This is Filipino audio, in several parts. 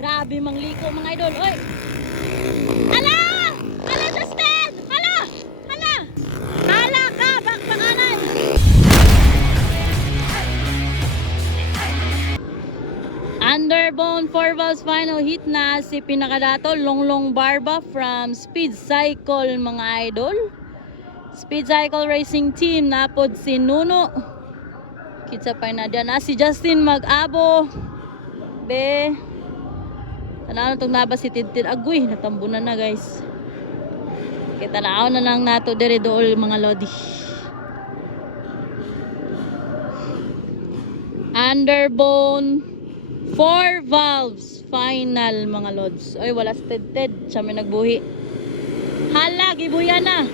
Grabe mangliko mga idol. Oy! Hala! Hala Justin! Hala! Hala! Hala ka! Bakbakanan! Underbone 4 valves final hit na si pinakadato Longlong Barba from Speed Cycle mga idol. Speed Cycle Racing Team napod si Nuno. Kitsa pa na dyan si Justin Mag-abo. Be. Tanaw itong naba si Tintin. Agoy, natambunan na guys. Kita naaw na lang nato dere dool mga lodi. Underbone 4 valves final mga lods. Oy, wala sted-ted. Siya may nagbuhi. Hala, gibuya na.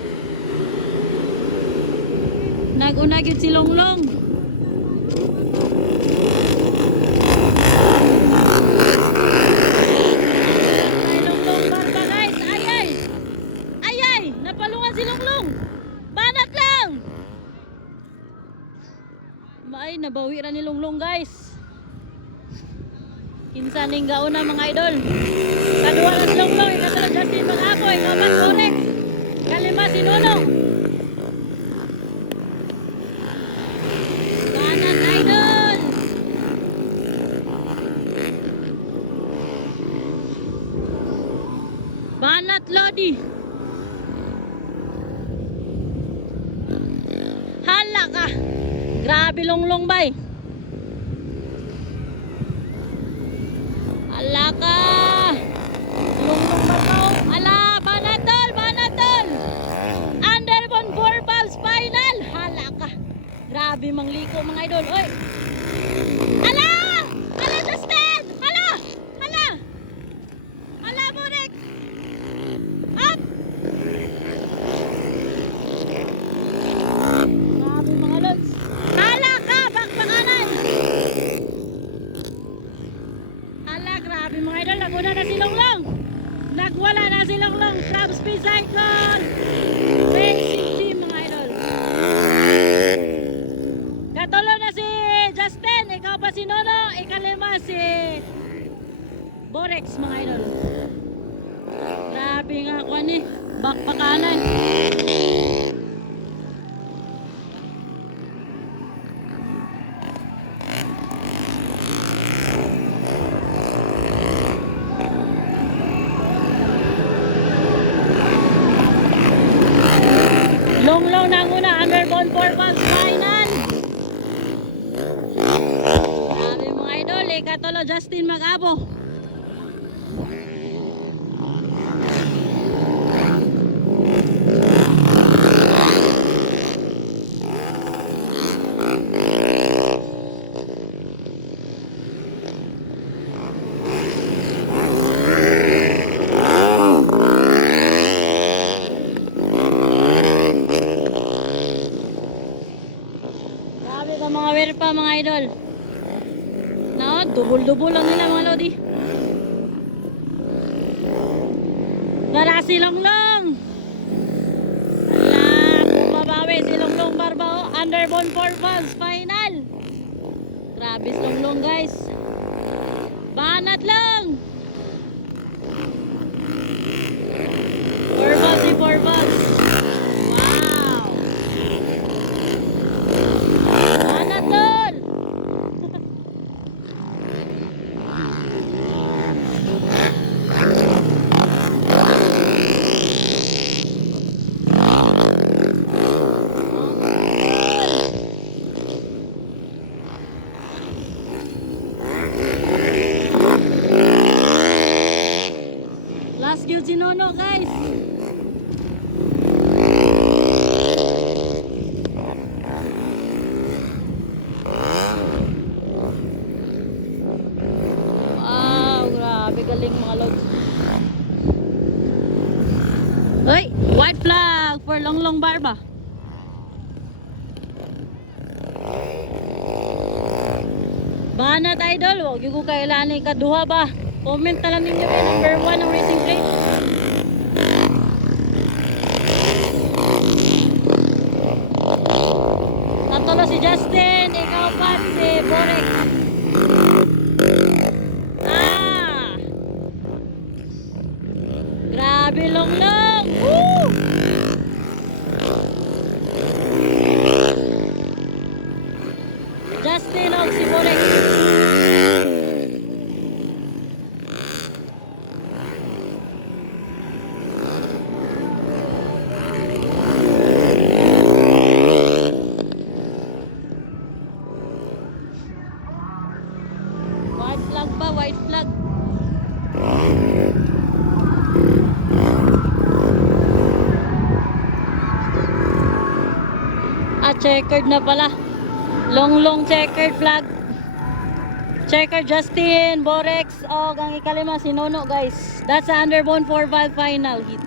Nag-una gyud si Longlong. Ay, Longlong Barba guys. Ayay. Ayay, napalungan si Longlong. Banat lang. Maay, nabawi ra ni Longlong guys. Kinsa ning gauna mga idol. Kaduha na si Longlong, ikatulog Justin Mag-abo, ikapat Forex. Kalima si Nuno. Banat idol. Banat lodi. Hala ka. Grabe Longlong bay. Ala ka! Longlong Barbaw! Ala! Banatol! Banatol! Underbone 4 valves final! Hala ka! Grabe mangliko mga idol! Oy! Ala! Ala Justin! Ala! Ala! Ala Bonek! Up! Grabe mga lods! Hala ka! Bakbakanan! Grabe mga idol, naguna na si Longlong. Nagwala na si Longlong from Speed Cycle Racing Team mga idol. Katulo na si Justin, ikaw pa si Nono, ikalima si Borex mga idol. Grabe nga ako ni, bakbakanan. Longlong na muna, Underbone 4 valves final. Grabe mga idol, ikatulo Justin Mag-abo. Mga werpa mga idol. No, dubol-dubol lang nila mga lodi. Para si Longlong. Wala, bumabawi si Longlong Barba. Underbone 4 valves final. Grabe si Longlong guys. Banat lang. 4 valves si 4 valves. Last gyud si Nono guys. Wow, grabe galing mga lods. Hoy, white flag for Longlong Barba. Banat idol, wag gyud ko kailangan ikaduha ba. Comment na lang ninyo kay number 1 ang racing plate. Tatlo si Justin, ikaw pa si Borex. Grabe long long. Woo! Justin og si Borex. White flag ba? White flag. Checkered na pala. Long checkered flag. Checkered Justin, Borex, o ang ikalima si Nono guys. That's the Underbone 4-5 final hit.